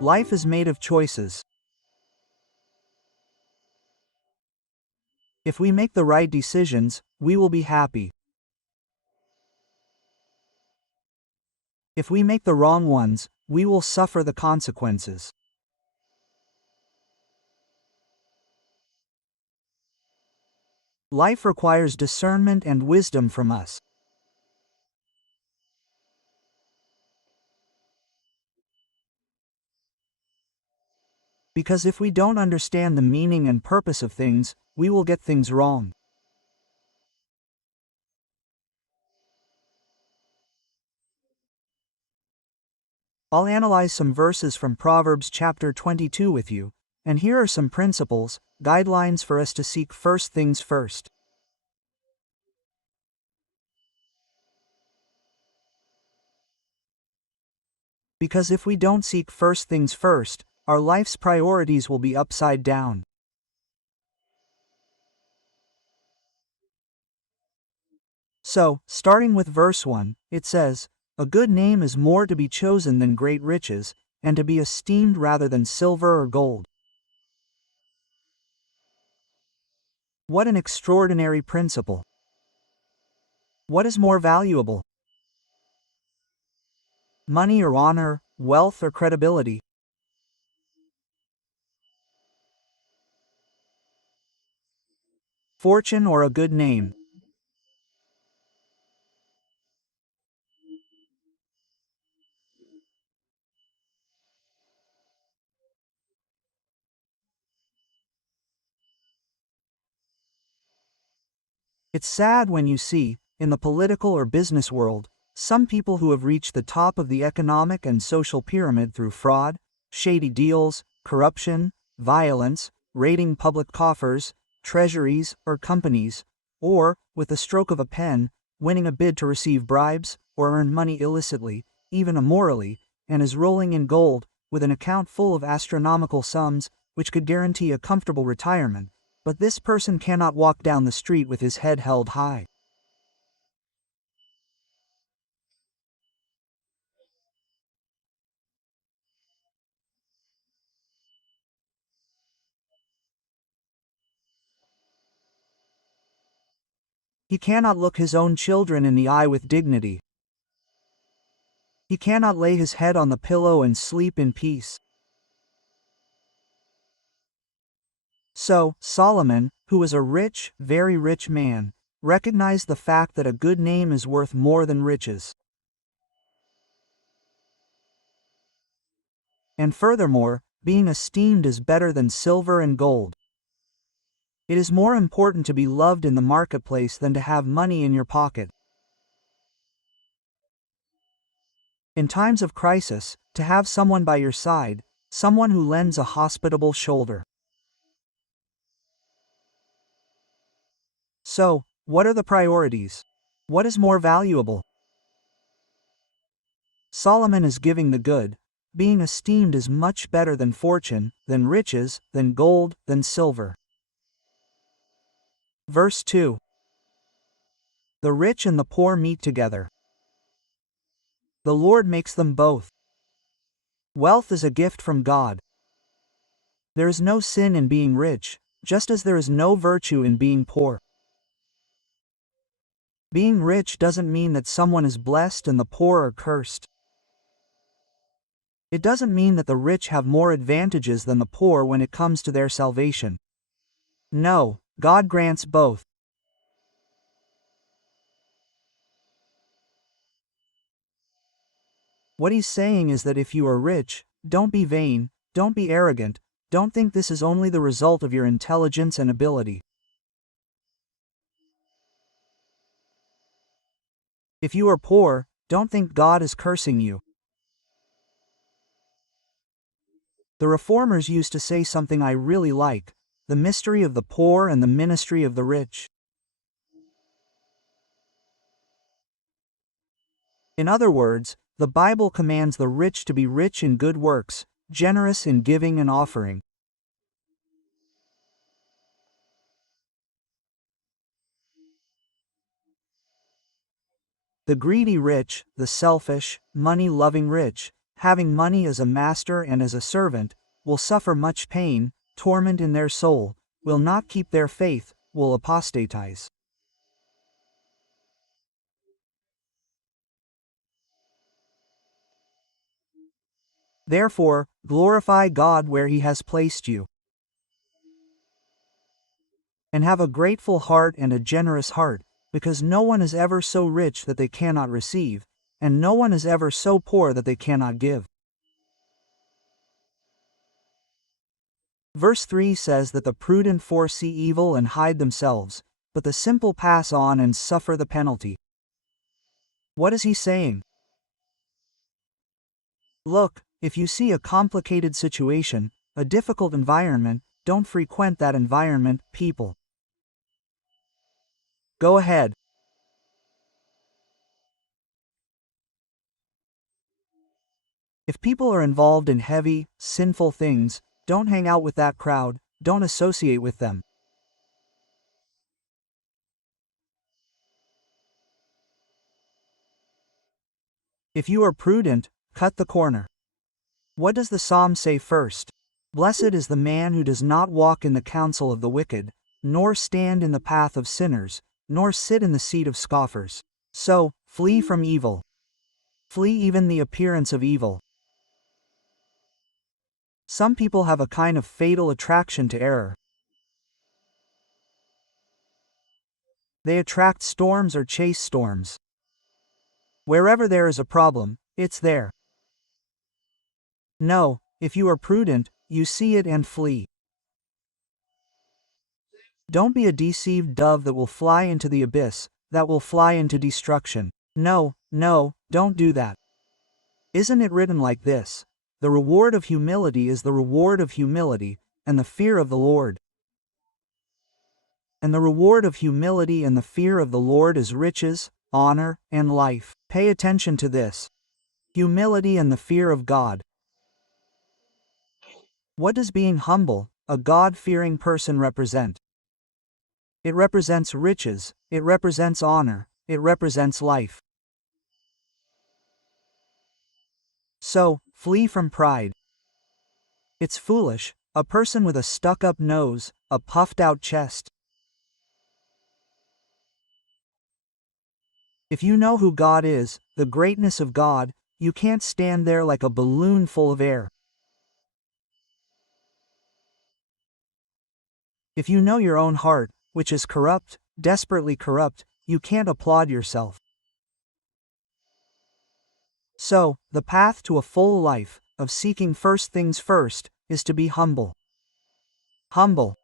Life is made of choices. If we make the right decisions, we will be happy. If we make the wrong ones, we will suffer the consequences. Life requires discernment and wisdom from us. Because if we don't understand the meaning and purpose of things, we will get things wrong. I'll analyze some verses from Proverbs chapter 22 with you, and here are some principles, guidelines for us to seek first things first. Because if we don't seek first things first, our life's priorities will be upside down. So, starting with verse 1, it says, "A good name is more to be chosen than great riches, and to be esteemed rather than silver or gold." What an extraordinary principle! What is more valuable? Money or honor, wealth or credibility? Fortune or a good name? It's sad when you see, in the political or business world, some people who have reached the top of the economic and social pyramid through fraud, shady deals, corruption, violence, raiding public coffers, treasuries, or companies, or, with the stroke of a pen, winning a bid to receive bribes, or earn money illicitly, even immorally, and is rolling in gold, with an account full of astronomical sums, which could guarantee a comfortable retirement. But this person cannot walk down the street with his head held high. He cannot look his own children in the eye with dignity. He cannot lay his head on the pillow and sleep in peace. So, Solomon, who was a rich, very rich man, recognized the fact that a good name is worth more than riches. And furthermore, being esteemed is better than silver and gold. It is more important to be loved in the marketplace than to have money in your pocket. In times of crisis, to have someone by your side, someone who lends a hospitable shoulder. So, what are the priorities? What is more valuable? Solomon is giving the good. Being esteemed is much better than fortune, than riches, than gold, than silver. Verse 2. The rich and the poor meet together. The Lord makes them both. Wealth is a gift from God. There is no sin in being rich, just as there is no virtue in being poor. Being rich doesn't mean that someone is blessed and the poor are cursed. It doesn't mean that the rich have more advantages than the poor when it comes to their salvation. No, God grants both. What he's saying is that if you are rich, don't be vain, don't be arrogant, don't think this is only the result of your intelligence and ability. If you are poor, don't think God is cursing you. The reformers used to say something I really like: the mystery of the poor and the ministry of the rich. In other words, the Bible commands the rich to be rich in good works, generous in giving and offering. The greedy rich, the selfish, money-loving rich, having money as a master and as a servant, will suffer much pain, torment in their soul, will not keep their faith, will apostatize. Therefore, glorify God where He has placed you. And have a grateful heart and a generous heart, because no one is ever so rich that they cannot receive, and no one is ever so poor that they cannot give. Verse 3 says that the prudent foresee evil and hide themselves, but the simple pass on and suffer the penalty. What is he saying? Look, if you see a complicated situation, a difficult environment, don't frequent that environment, people. Go ahead. If people are involved in heavy, sinful things, don't hang out with that crowd, don't associate with them. If you are prudent, cut the corner. What does the psalm say first? Blessed is the man who does not walk in the counsel of the wicked, nor stand in the path of sinners, nor sit in the seat of scoffers. So, flee from evil. Flee even the appearance of evil. Some people have a kind of fatal attraction to error. They attract storms or chase storms. Wherever there is a problem, it's there. No, if you are prudent, you see it and flee. Don't be a deceived dove that will fly into the abyss, that will fly into destruction. No, don't do that. Isn't it written like this? The reward of humility is the reward of humility, and the fear of the Lord. And the reward of humility and the fear of the Lord is riches, honor, and life. Pay attention to this. Humility and the fear of God. What does being humble, a God-fearing person represent? It represents riches, it represents honor, it represents life. So, flee from pride. It's foolish, a person with a stuck-up nose, a puffed-out chest. If you know who God is, the greatness of God, you can't stand there like a balloon full of air. If you know your own heart, which is corrupt, desperately corrupt, you can't applaud yourself. So, the path to a full life, of seeking first things first, is to be humble. Humble.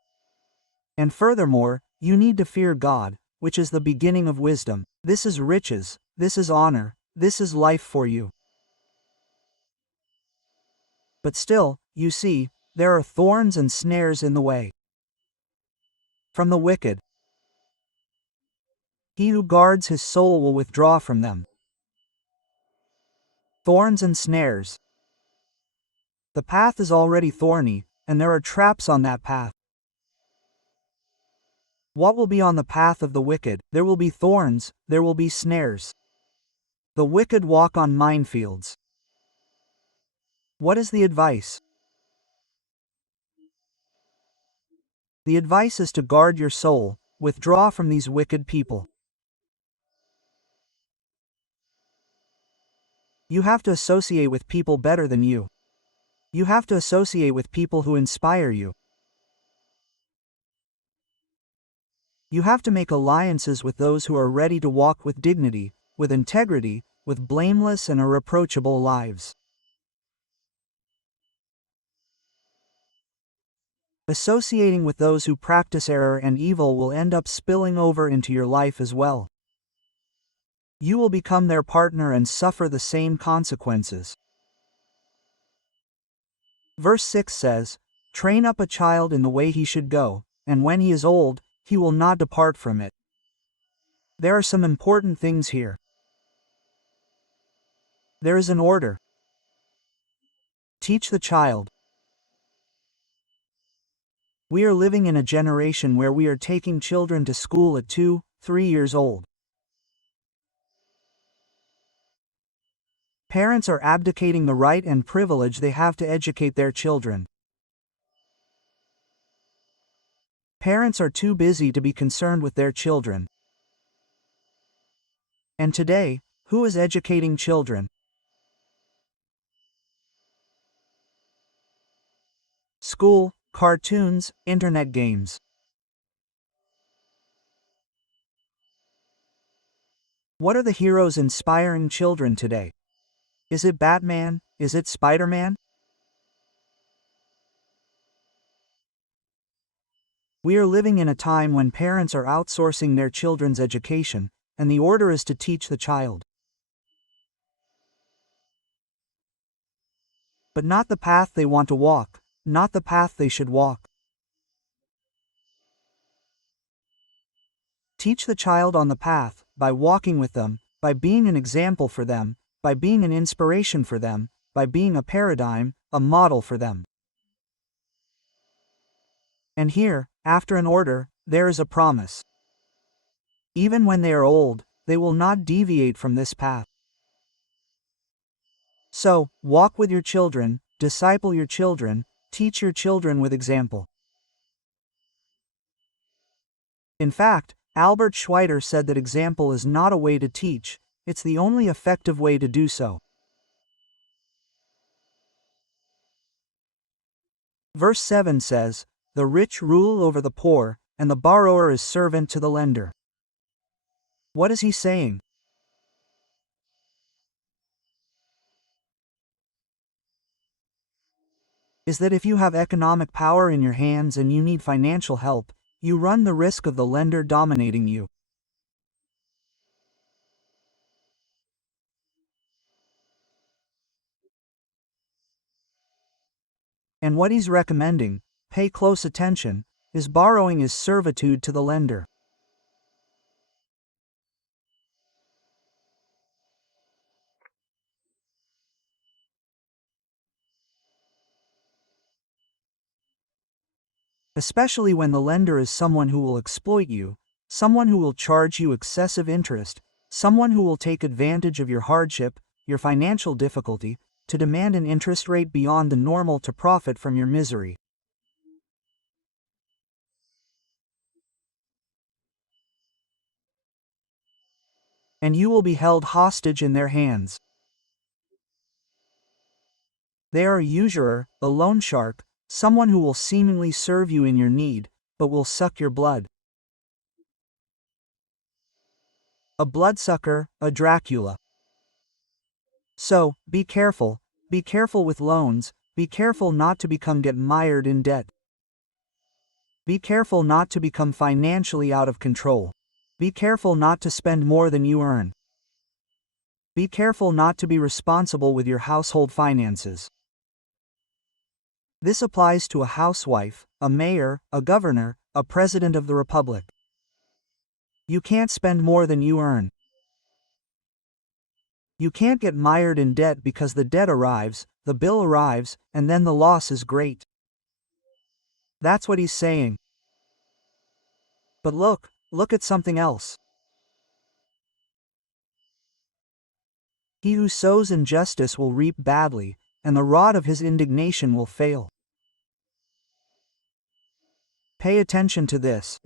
And furthermore, you need to fear God, which is the beginning of wisdom. This is riches, this is honor, this is life for you. But still, you see, there are thorns and snares in the way. From the wicked. He who guards his soul will withdraw from them. Thorns and snares. The path is already thorny, and there are traps on that path. What will be on the path of the wicked? There will be thorns, there will be snares. The wicked walk on minefields. What is the advice? The advice is to guard your soul, withdraw from these wicked people. You have to associate with people better than you. You have to associate with people who inspire you. You have to make alliances with those who are ready to walk with dignity, with integrity, with blameless and irreproachable lives. Associating with those who practice error and evil will end up spilling over into your life as well. You will become their partner and suffer the same consequences. Verse 6 says, "Train up a child in the way he should go, and when he is old, he will not depart from it." There are some important things here. There is an order. Teach the child. We are living in a generation where we are taking children to school at 2, 3 years old. Parents are abdicating the right and privilege they have to educate their children. Parents are too busy to be concerned with their children. And today, who is educating children? School, cartoons, internet games. What are the heroes inspiring children today? Is it Batman? Is it Spider-Man? We are living in a time when parents are outsourcing their children's education, and the order is to teach the child. But not the path they want to walk, not the path they should walk. Teach the child on the path, by walking with them, by being an example for them, by being an inspiration for them, by being a paradigm, a model for them. And here, after an order, there is a promise. Even when they are old, they will not deviate from this path. So, walk with your children, disciple your children, teach your children with example. In fact, Albert Schweitzer said that example is not a way to teach, it's the only effective way to do so. Verse 7 says, "The rich rule over the poor, and the borrower is servant to the lender." What is he saying? Is that if you have economic power in your hands and you need financial help, you run the risk of the lender dominating you. And what he's recommending, pay close attention, is borrowing is servitude to the lender. Especially when the lender is someone who will exploit you, someone who will charge you excessive interest, someone who will take advantage of your hardship, your financial difficulty, to demand an interest rate beyond the normal to profit from your misery. And you will be held hostage in their hands. They are a usurer, a loan shark, someone who will seemingly serve you in your need, but will suck your blood. A bloodsucker, a Dracula. So, be careful with loans, be careful not to get mired in debt. Be careful not to become financially out of control. Be careful not to spend more than you earn. Be careful not to be responsible with your household finances. This applies to a housewife, a mayor, a governor, a president of the republic. You can't spend more than you earn. You can't get mired in debt because the debt arrives, the bill arrives, and then the loss is great. That's what he's saying. But look at something else. He who sows injustice will reap badly, and the rod of his indignation will fail. Pay attention to this.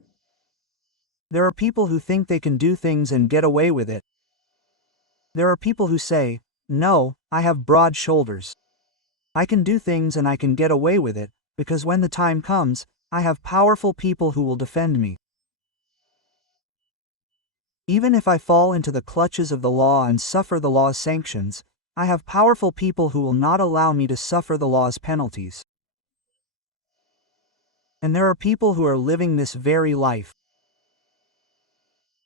There are people who think they can do things and get away with it. There are people who say, "No, I have broad shoulders. I can do things and I can get away with it, because when the time comes, I have powerful people who will defend me. Even if I fall into the clutches of the law and suffer the law's sanctions, I have powerful people who will not allow me to suffer the law's penalties." And there are people who are living this very life.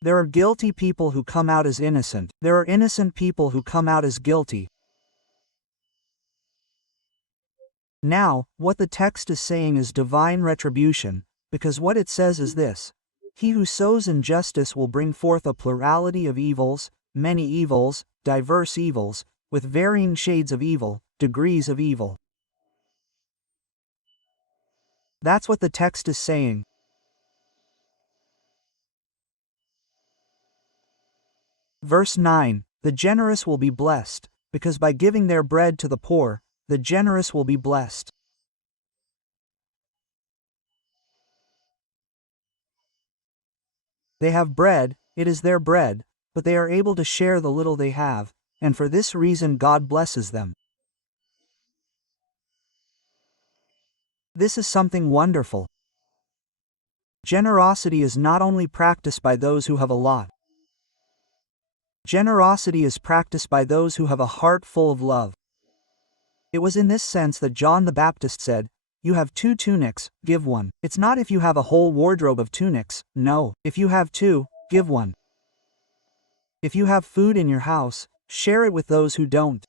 There are guilty people who come out as innocent. There are innocent people who come out as guilty. Now, what the text is saying is divine retribution, because what it says is this: he who sows injustice will bring forth a plurality of evils, many evils, diverse evils, with varying shades of evil, degrees of evil. That's what the text is saying. Verse 9, "The generous will be blessed, because by giving their bread to the poor, the generous will be blessed. They have bread, it is their bread, but they are able to share the little they have, and for this reason God blesses them. This is something wonderful. Generosity is not only practiced by those who have a lot. Generosity is practiced by those who have a heart full of love. It was in this sense that John the Baptist said, "You have 2 tunics, give one." It's not if you have a whole wardrobe of tunics, no, if you have 2, give one. If you have food in your house, share it with those who don't.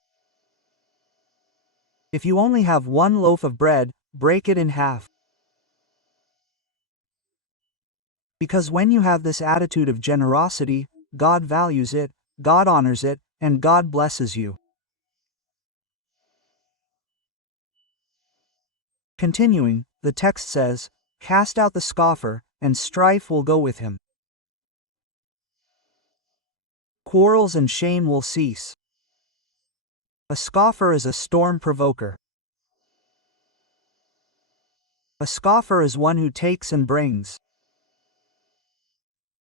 If you only have 1 loaf of bread, break it in half. Because when you have this attitude of generosity, God values it, God honors it, and God blesses you. Continuing, the text says, "Cast out the scoffer, and strife will go with him. Quarrels and shame will cease." A scoffer is a storm provoker. A scoffer is one who takes and brings.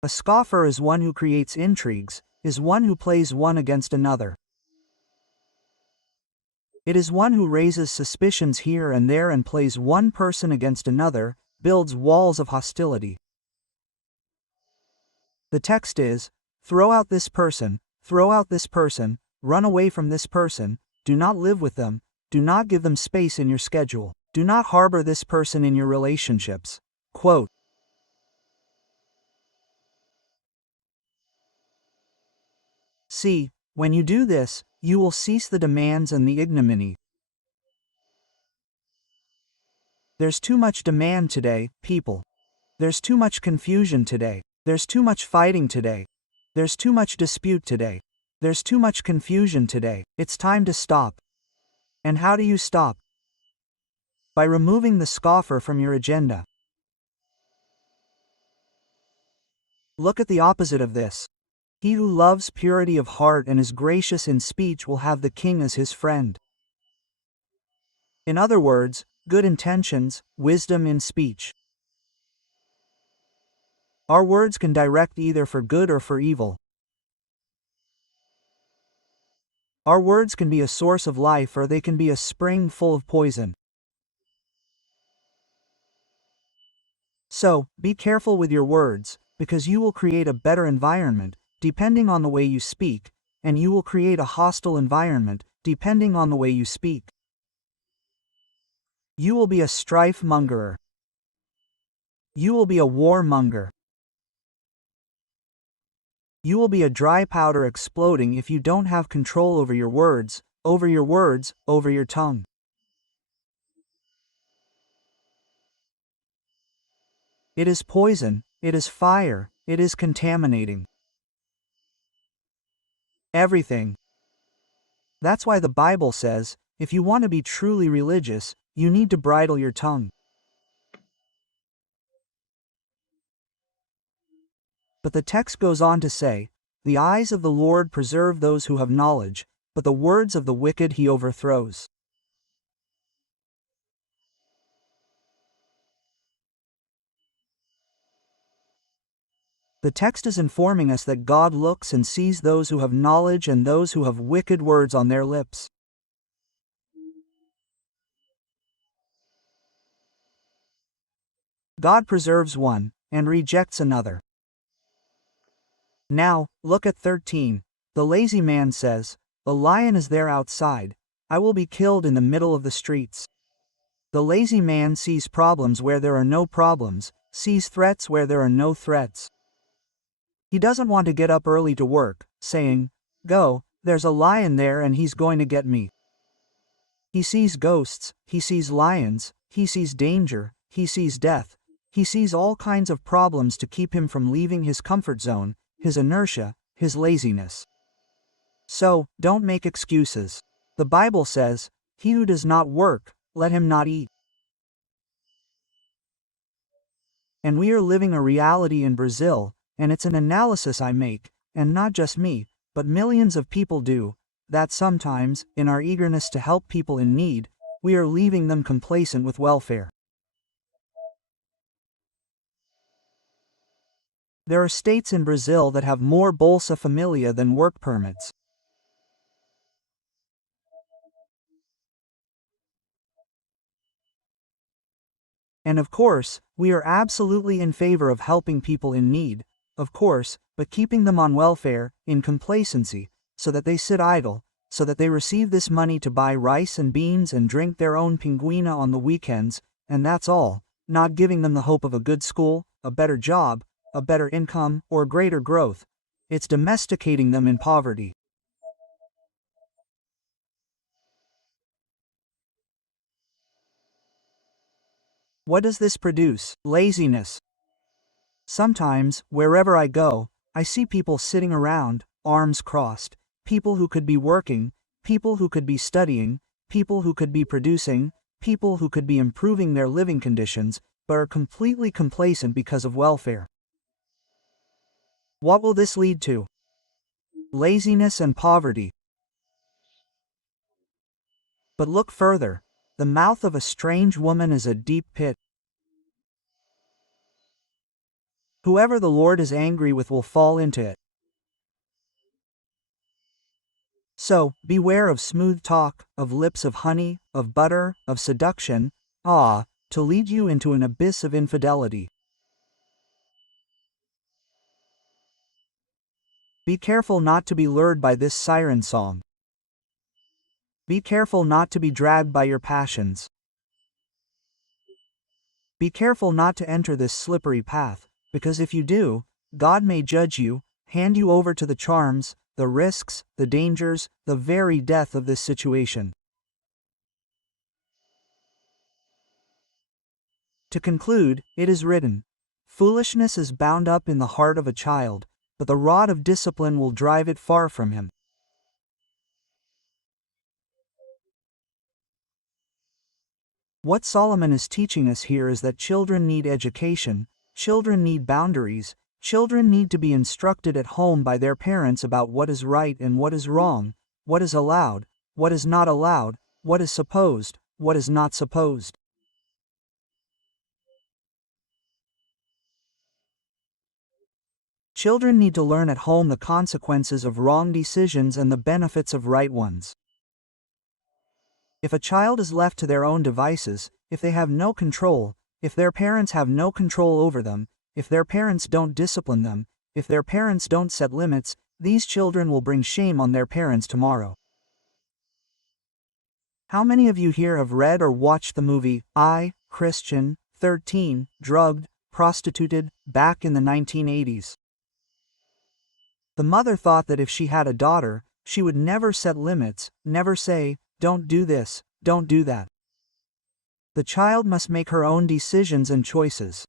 A scoffer is one who creates intrigues, is one who plays one against another. It is one who raises suspicions here and there and plays one person against another, builds walls of hostility. The text is, "Throw out this person, throw out this person, run away from this person, do not live with them, do not give them space in your schedule, do not harbor this person in your relationships." Quote. See, when you do this, you will cease the demands and the ignominy. There's too much demand today, people. There's too much confusion today. There's too much fighting today. There's too much dispute today. There's too much confusion today. It's time to stop. And how do you stop? By removing the scoffer from your agenda. Look at the opposite of this. He who loves purity of heart and is gracious in speech will have the king as his friend. In other words, good intentions, wisdom in speech. Our words can direct either for good or for evil. Our words can be a source of life or they can be a spring full of poison. So, be careful with your words, because you will create a better environment, depending on the way you speak, and you will create a hostile environment, depending on the way you speak. You will be a strife mongerer. You will be a war monger. You will be a dry powder exploding if you don't have control over your words, over your words, over your tongue. It is poison, it is fire, it is contaminating. Everything. That's why the Bible says, if you want to be truly religious, you need to bridle your tongue. But the text goes on to say, "The eyes of the Lord preserve those who have knowledge, but the words of the wicked he overthrows." The text is informing us that God looks and sees those who have knowledge and those who have wicked words on their lips. God preserves one, and rejects another. Now, look at 13. The lazy man says, "A lion is there outside, I will be killed in the middle of the streets." The lazy man sees problems where there are no problems, sees threats where there are no threats. He doesn't want to get up early to work, saying, "Go, there's a lion there and he's going to get me." He sees ghosts, he sees lions, he sees danger, he sees death, he sees all kinds of problems to keep him from leaving his comfort zone, his inertia, his laziness. So, don't make excuses. The Bible says, "He who does not work, let him not eat." And we are living a reality in Brazil, and it's an analysis I make, and not just me, but millions of people do, that sometimes, in our eagerness to help people in need, we are leaving them complacent with welfare. There are states in Brazil that have more Bolsa Familia than work permits. And of course, we are absolutely in favor of helping people in need, of course, but keeping them on welfare, in complacency, so that they sit idle, so that they receive this money to buy rice and beans and drink their own pinguina on the weekends, and that's all, not giving them the hope of a good school, a better job, a better income, or greater growth. It's domesticating them in poverty. What does this produce? Laziness. Sometimes, wherever I go, I see people sitting around, arms crossed, people who could be working, people who could be studying, people who could be producing, people who could be improving their living conditions, but are completely complacent because of welfare. What will this lead to? Laziness and poverty. But look further. The mouth of a strange woman is a deep pit. Whoever the Lord is angry with will fall into it. So, beware of smooth talk, of lips of honey, of butter, of seduction, to lead you into an abyss of infidelity. Be careful not to be lured by this siren song. Be careful not to be dragged by your passions. Be careful not to enter this slippery path, because if you do, God may judge you, hand you over to the charms, the risks, the dangers, the very death of this situation. To conclude, it is written, "Foolishness is bound up in the heart of a child, but the rod of discipline will drive it far from him." What Solomon is teaching us here is that children need education, children need boundaries, children need to be instructed at home by their parents about what is right and what is wrong, what is allowed, what is not allowed, what is supposed, what is not supposed. Children need to learn at home the consequences of wrong decisions and the benefits of right ones. If a child is left to their own devices, if they have no control, if their parents have no control over them, if their parents don't discipline them, if their parents don't set limits, these children will bring shame on their parents tomorrow. How many of you here have read or watched the movie I, Christian, 13, drugged, prostituted, back in the 1980s? The mother thought that if she had a daughter, she would never set limits, never say, "Don't do this, don't do that." The child must make her own decisions and choices.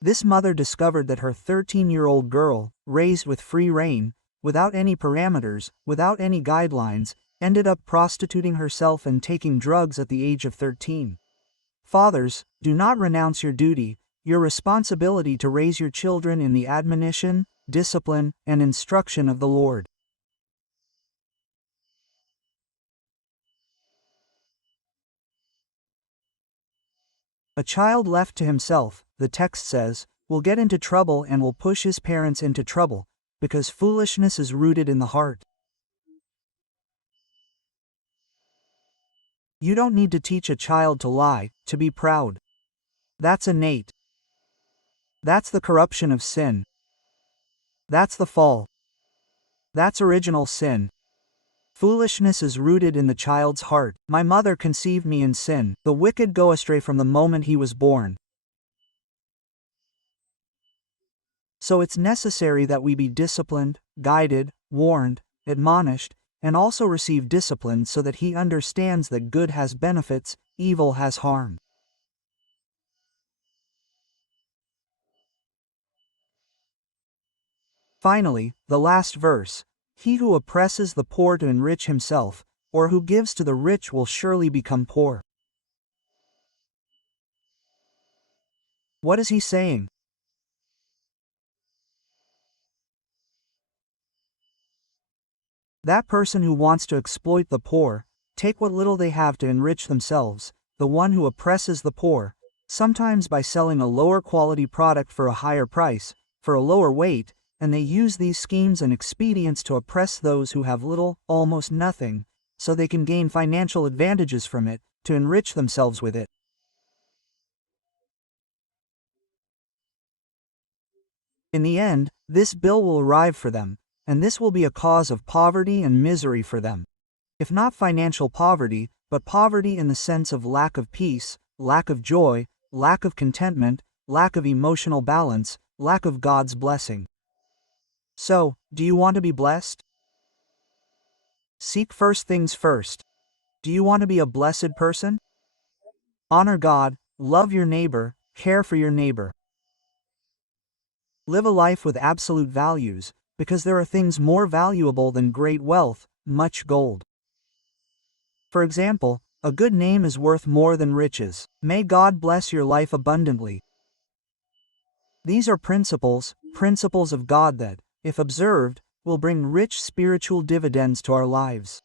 This mother discovered that her 13-year-old girl, raised with free rein, without any parameters, without any guidelines, ended up prostituting herself and taking drugs at the age of 13. Fathers, do not renounce your duty, your responsibility to raise your children in the admonition, discipline, and instruction of the Lord. A child left to himself, the text says, will get into trouble and will push his parents into trouble, because foolishness is rooted in the heart. You don't need to teach a child to lie, to be proud. That's innate. That's the corruption of sin. That's the fall. That's original sin. Foolishness is rooted in the child's heart. My mother conceived me in sin. The wicked go astray from the moment he was born. So it's necessary that we be disciplined, guided, warned, admonished, and also receive discipline so that he understands that good has benefits, evil has harm. Finally, the last verse, "He who oppresses the poor to enrich himself, or who gives to the rich will surely become poor." What is he saying? That person who wants to exploit the poor, take what little they have to enrich themselves, the one who oppresses the poor, sometimes by selling a lower quality product for a higher price, for a lower weight, and they use these schemes and expedients to oppress those who have little, almost nothing, so they can gain financial advantages from it, to enrich themselves with it. In the end, this bill will arrive for them, and this will be a cause of poverty and misery for them. If not financial poverty, but poverty in the sense of lack of peace, lack of joy, lack of contentment, lack of emotional balance, lack of God's blessing. So, do you want to be blessed? Seek first things first. Do you want to be a blessed person? Honor God, love your neighbor, care for your neighbor. Live a life with absolute values, because there are things more valuable than great wealth, much gold. For example, a good name is worth more than riches. May God bless your life abundantly. These are principles of God that, if observed, will bring rich spiritual dividends to our lives.